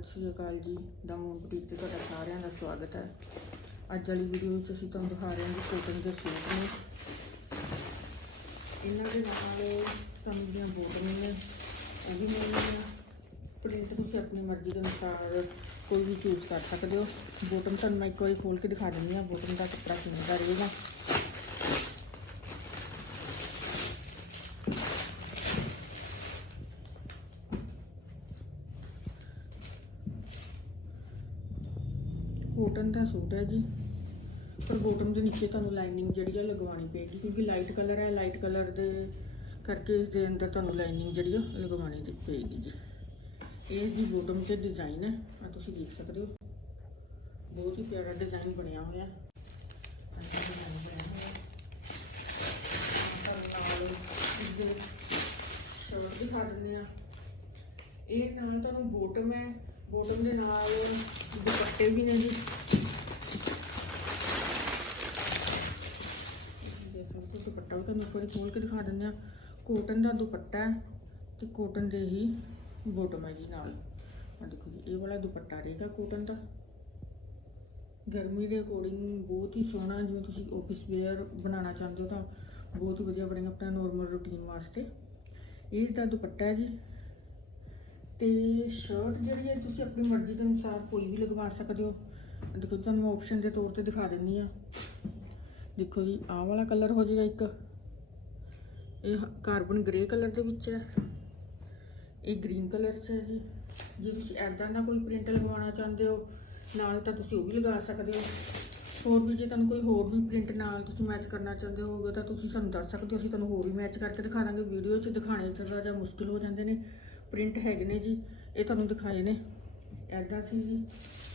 ਸਤਿ ਸ਼੍ਰੀ ਅਕਾਲ ਜੀ। ਦਮਨ ਬੁਟੀਕ ਤੇ ਤੁਹਾਡਾ ਸਾਰਿਆਂ ਦਾ ਸਵਾਗਤ ਹੈ। ਅੱਜ ਵਾਲੀ ਵੀਡੀਓ ਵਿੱਚ ਅਸੀਂ ਤੁਹਾਨੂੰ ਦਿਖਾ ਰਹੇ ਹਾਂ ਜੀ ਕੋਟਨ ਦੇ ਸੂਟ ਨੇ। ਇਹਨਾਂ ਦੇ ਨਾਲ ਤੁਹਾਨੂੰ ਦੀਆਂ ਬੋਟਨ ਨੇ ਉਹ ਵੀ ਮਿਲਣਗੀਆਂ ਪ੍ਰਿੰਟ ਤੁਸੀਂ ਆਪਣੀ ਮਰਜ਼ੀ ਦੇ ਅਨੁਸਾਰ ਕੋਈ ਵੀ ਚੂਜ਼ ਕਰ ਸਕਦੇ ਹੋ। ਬੋਟਮ ਤੁਹਾਨੂੰ ਮੈਂ ਇੱਕ ਵਾਰੀ ਖੋਲ ਕੇ ਦਿਖਾ ਦਿੰਦੀ ਹਾਂ। ਬੋਟਮ ਦਾ ਕੱਪੜਾ ਕਿਵੇਂ ਦਾ ਰਹੇਗਾ। ਕੋਟਨ ਦਾ ਸੂਟ ਹੈ ਜੀ। ਪਰ ਬੋਟਮ ਦੇ ਨੀਚੇ ਤੁਹਾਨੂੰ ਲਾਈਨਿੰਗ ਜਿਹੜੀ ਆ ਲਗਵਾਉਣੀ ਪਏਗੀ, ਕਿਉਂਕਿ ਲਾਈਟ ਕਲਰ ਹੈ, ਲਾਈਟ ਕਲਰ ਦੇ ਕਰਕੇ ਇਸ ਦੇ ਅੰਦਰ ਤੁਹਾਨੂੰ ਲਾਈਨਿੰਗ ਜਿਹੜੀ ਆ ਲਗਵਾਉਣੀ ਦੀ ਪਏਗੀ ਜੀ। ਇਹ ਦੀ ਬੋਟਮ ਤੇ ਡਿਜ਼ਾਈਨ ਹੈ ਆ ਤੁਸੀਂ ਦੇਖ ਸਕਦੇ ਹੋ। ਬਹੁਤ ਹੀ ਪਿਆਰਾ ਡਿਜ਼ਾਈਨ ਬਣਿਆ ਹੋਇਆ। ਅੱਛਾ ਬਣਿਆ ਹੋਇਆ ਨਾਲ ਇਸਦੇ ਸ਼ਰਟ ਦਿਖਾ ਦਿੰਦੇ ਆ। ਇਹ ਨਾਲ ਤੁਹਾਨੂੰ ਬੋਟਮ ਹੈ, ਬੋਟਮ ਦੇ ਨਾਲ ਦੁਪੱਟੇ ਵੀ ਨੇ ਜੀ ਦੇਖ ਸਕਦੇ ਦੁਪੱਟਾ ਵੀ ਤੁਹਾਨੂੰ ਇੱਕ ਵਾਰੀ ਖੋਲ ਕੇ ਦਿਖਾ ਦਿੰਦੇ ਆ ਕੋਟਨ ਦਾ ਦੁਪੱਟਾ ਹੈ ਤੇ ਕੋਟਨ ਦੇ ਹੀ ਬੋਟਮ ਹੈ ਜੀ ਨਾਲ। ਆ ਦੇਖੋ ਜੀ, ਇਹ ਵਾਲਾ ਦੁਪੱਟਾ ਰਹੇਗਾ ਕੋਟਨ ਦਾ। ਗਰਮੀ ਦੇ ਅਕੋਰਡਿੰਗ ਬਹੁਤ ਹੀ ਸੋਹਣਾ ਜਿਵੇਂ ਤੁਸੀਂ ਆਫਿਸ ਵੇਅਰ ਬਣਾਉਣਾ ਚਾਹੁੰਦੇ ਹੋ ਤਾਂ ਬਹੁਤ ਹੀ ਵਧੀਆ ਬਣੇਗਾ ਆਪਣਾ ਨੋਰਮਲ ਰੂਟੀਨ ਵਾਸਤੇ। ਇਹ ਇਸ ਦਾ ਦੁਪੱਟਾ ਹੈ ਜੀ। ਤੇ ਸ਼ਰਟ ਜਿਹੜੀ ਹੈ, ਤੁਸੀਂ ਆਪਣੀ ਮਰਜ਼ੀ ਦੇ ਅਨੁਸਾਰ ਕੋਈ ਵੀ ਲਗਵਾ ਸਕਦੇ ਹੋ। ਦੇਖੋ, ਤੁਹਾਨੂੰ ਮੈਂ ਆਪਸ਼ਨ ਦੇ ਤੌਰ ਤੇ ਦਿਖਾ ਦਿੰਦੀ ਆ ਦੇਖੋ ਜੀ, ਆਹ ਵਾਲਾ ਕਲਰ ਹੋ ਜਾਏਗਾ ਇੱਕ। ਇਹ ਕਾਰਬਨ ਗ੍ਰੇ ਕਲਰ ਦੇ ਵਿੱਚ ਹੈ। ਇਹ ਗ੍ਰੀਨ ਕਲਰ 'ਚ ਹੈ ਜੀ। ਜੇ ਤੁਸੀਂ ਐਦਾਂ ਦਾ ਕੋਈ ਪ੍ਰਿੰਟ ਲਗਵਾਉਣਾ ਚਾਹੁੰਦੇ ਹੋ, ਨਾਲ ਤਾਂ ਤੁਸੀਂ ਉਹ ਵੀ ਲਗਾ ਸਕਦੇ ਹੋ। ਹੋਰ ਵੀ ਜੇ ਤੁਹਾਨੂੰ ਕੋਈ ਹੋਰ ਵੀ ਪ੍ਰਿੰਟ ਨਾਲ ਤੁਸੀਂ ਮੈਚ ਕਰਨਾ ਚਾਹੁੰਦੇ ਹੋਗੇ ਤਾਂ ਤੁਸੀਂ ਸਾਨੂੰ ਦੱਸ ਸਕਦੇ ਹੋ। ਅਸੀਂ ਤੁਹਾਨੂੰ ਹੋਰ ਵੀ ਮੈਚ ਕਰਕੇ ਦਿਖਾ ਦਾਂਗੇ। ਵੀਡੀਓ 'ਚ ਦਿਖਾਣੇ ਥੋੜ੍ਹਾ ਜਿਹਾ ਮੁਸ਼ਕਿਲ ਹੋ ਜਾਂਦੇ ਨੇ। ਪ੍ਰਿੰਟ ਹੈਗੇ ਨੇ ਜੀ, ਇਹ ਤੁਹਾਨੂੰ ਦਿਖਾਏ ਨੇ। ਐਦਾਂ ਸੀ ਜੀ,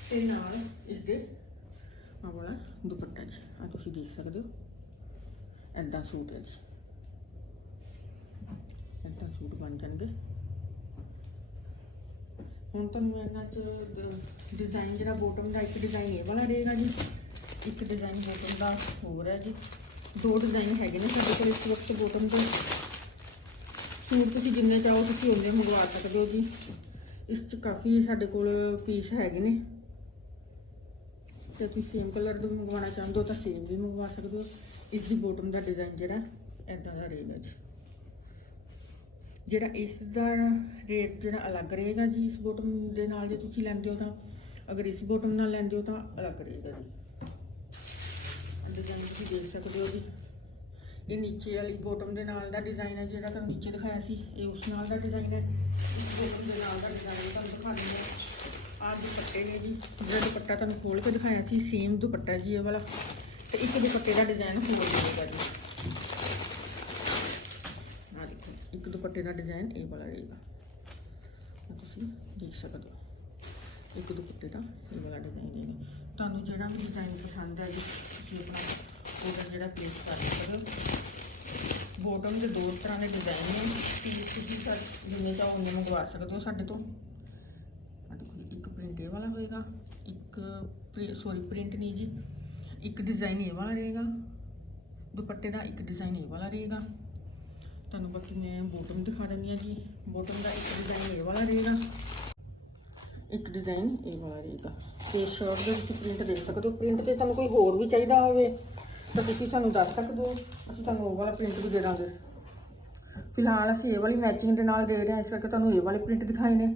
ਤੇ ਨਾਲ ਇਸ ਦੇ ਆਹ ਵਾਲਾ ਦੁਪੱਟਾ ਜੀ ਆ ਤੁਸੀਂ ਦੇਖ ਸਕਦੇ ਹੋ। ਐਦਾਂ ਸੂਟ ਹੈ ਜੀ। ਐਦਾਂ ਸੂਟ ਬਣ ਜਾਣਗੇ। ਹੁਣ ਤੁਹਾਨੂੰ ਇਹਨਾਂ ਚ ਡਿਜ਼ਾਈਨ ਜਿਹੜਾ ਬੋਟਮ ਦਾ ਇੱਕ ਡਿਜ਼ਾਈਨ ਇਹ ਵਾਲਾ ਰਹੇਗਾ ਜੀ। ਇੱਕ ਡਿਜ਼ਾਈਨ ਬੋਟਮ ਦਾ ਹੋਰ ਹੈ ਜੀ। ਦੋ ਡਿਜ਼ਾਈਨ ਹੈਗੇ ਨੇ ਸਾਡੇ ਕੋਲ ਇਸ ਵਕਤ ਬੋਟਮ ਦੇ। ਸੂਟ ਤੁਸੀਂ ਜਿੰਨੇ ਚਾਹੋ ਤੁਸੀਂ ਉਹਨੇ ਮੰਗਵਾ ਸਕਦੇ ਹੋ ਜੀ। ਇਸ ਚ ਕਾਫੀ ਸਾਡੇ ਕੋਲ ਪੀਸ ਹੈਗੇ ਨੇ। ਜੇ ਤੁਸੀਂ ਸੇਮ ਕਲਰ ਦੇ ਮੰਗਵਾਉਣਾ ਚਾਹੁੰਦੇ ਹੋ ਤਾਂ ਸੇਮ ਵੀ ਮੰਗਵਾ ਸਕਦੇ ਹੋ। ਇਸ ਦੀ ਬੋਟਮ ਦਾ ਡਿਜ਼ਾਈਨ ਜਿਹੜਾ ਐਦਾਂ ਦਾ ਰਹੇਗਾ ਜੀ। ਜਿਹੜਾ ਇਸ ਦਾ ਰੇਟ ਜਿਹੜਾ ਅਲੱਗ ਰਹੇਗਾ ਜੀ ਇਸ ਬੋਟਮ ਦੇ ਨਾਲ ਜੇ ਤੁਸੀਂ ਲੈਂਦੇ ਹੋ ਤਾਂ, ਅਗਰ ਇਸ ਬੋਟਮ ਨਾਲ ਲੈਂਦੇ ਹੋ ਤਾਂ ਅਲੱਗ ਰਹੇਗਾ ਜੀ। ਡਿਜ਼ਾਈਨ ਤੁਸੀਂ ਦੇਖ ਸਕਦੇ ਹੋ ਜੀ। ਇਹ ਨੀਚੇ ਵਾਲੀ ਬੋਟਮ ਦੇ ਨਾਲ ਦਾ ਡਿਜ਼ਾਈਨ ਹੈ ਜਿਹੜਾ ਤੁਹਾਨੂੰ ਨੀਚੇ ਦਿਖਾਇਆ ਸੀ, ਇਹ ਉਸ ਨਾਲ ਦਾ ਡਿਜ਼ਾਈਨ ਹੈ। ਇਸ ਬੋਟਮ ਦੇ ਨਾਲ ਦਾ ਡਿਜ਼ਾਈਨ ਤੁਹਾਨੂੰ ਦਿਖਾਉਂਦੇ ਹਾਂ। ਆਹ ਦੁਪੱਟੇ ਨੇ ਜੀ, ਜਿਹੜਾ ਦੁਪੱਟਾ ਤੁਹਾਨੂੰ ਖੋਲ ਕੇ ਦਿਖਾਇਆ ਸੀ ਸੇਮ ਦੁਪੱਟਾ ਜੀ ਇਹ ਵਾਲਾ। ਤੇ ਇੱਕ ਦੁਪੱਟੇ ਦਾ ਡਿਜ਼ਾਈਨ ਹੋਰ ਹੋਵੇਗਾ ਜੀ। ਆਹ ਦੇਖੋ, ਇੱਕ ਦੁਪੱਟੇ ਦਾ ਡਿਜ਼ਾਈਨ ਇਹ ਵਾਲਾ ਰਹੇਗਾ। ਤੁਸੀਂ ਦੇਖ ਸਕਦੇ ਹੋ। ਇੱਕ ਦੁਪੱਟੇ ਦਾ ਇਹ ਵਾਲਾ ਡਿਜ਼ਾਈਨ ਰਹੇਗਾ ਤੁਹਾਨੂੰ ਜਿਹੜਾ ਵੀ ਡਿਜ਼ਾਈਨ ਪਸੰਦ ਹੈ ਜੀ, ਤੁਸੀਂ ਆਪਣਾ ਆਰਡਰ ਜਿਹੜਾ ਪਲੇਸ ਕਰ ਸਕਦੇ ਹੋ ਬੋਟਮ ਦੇ ਦੋ ਤਰ੍ਹਾਂ ਦੇ ਡਿਜ਼ਾਈਨ ਨੇ। ਪੀਸ ਤੁਸੀਂ ਜਿੰਨੇ ਚਾਹੋ ਉਨੇ ਮੰਗਵਾ ਸਕਦੇ ਹੋ ਸਾਡੇ ਤੋਂ। ਸਾਡੇ ਕੋਲ ਇੱਕ ਪ੍ਰਿੰਟ ਇਹ ਵਾਲਾ ਹੋਏਗਾ, ਇੱਕ ਸੌਰੀ ਪ੍ਰਿੰਟ ਨਹੀਂ ਜੀ, ਇੱਕ ਡਿਜ਼ਾਈਨ ਇਹ ਵਾਲਾ ਰਹੇਗਾ। ਦੁਪੱਟੇ ਦਾ ਇੱਕ ਡਿਜ਼ਾਈਨ ਇਹ ਵਾਲਾ ਰਹੇਗਾ। ਤੁਹਾਨੂੰ ਬਾਕੀ ਮੈਂ ਬੋਟਮ ਦਿਖਾ ਦਿੰਦੀ ਹਾਂ ਜੀ। ਬੋਟਮ ਦਾ ਇੱਕ ਡਿਜ਼ਾਈਨ ਇਹ ਵਾਲਾ ਰਹੇਗਾ। ਇੱਕ ਡਿਜ਼ਾਈਨ ਇਹ ਵਾਲਾ ਰਹੇਗਾ ਤੇ ਸ਼ਰਟ ਦੇ ਤੁਸੀਂ ਪ੍ਰਿੰਟ ਦੇਖ ਸਕਦੇ ਹੋ। ਪ੍ਰਿੰਟ ਤੇ ਤੁਹਾਨੂੰ ਕੋਈ ਹੋਰ ਵੀ ਚਾਹੀਦਾ ਹੋਵੇ, ਤਾਂ ਤੁਸੀਂ ਸਾਨੂੰ ਦੱਸ ਸਕਦੇ ਹੋ। ਅਸੀਂ ਤੁਹਾਨੂੰ ਉਹ ਵਾਲਾ ਪ੍ਰਿੰਟ ਵੀ ਦੇ ਦਾਂਗੇ। ਫਿਲਹਾਲ ਅਸੀਂ ਇਹ ਵਾਲੀ ਮੈਚਿੰਗ ਦੇ ਨਾਲ ਦੇ ਰਹੇ ਹਾਂ, ਇਸ ਕਰਕੇ ਤੁਹਾਨੂੰ ਇਹ ਵਾਲੇ ਪ੍ਰਿੰਟ ਦਿਖਾਏ ਨੇ।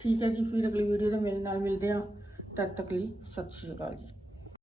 ਠੀਕ ਹੈ ਜੀ, ਫਿਰ ਅਗਲੀ ਵੀਡੀਓ ਦੇ ਮੇਰੇ ਨਾਲ ਮਿਲਦੇ ਹਾਂ। ਤਦ ਤੱਕ ਲਈ ਸਤਿ ਸ਼੍ਰੀ ਅਕਾਲ ਜੀ।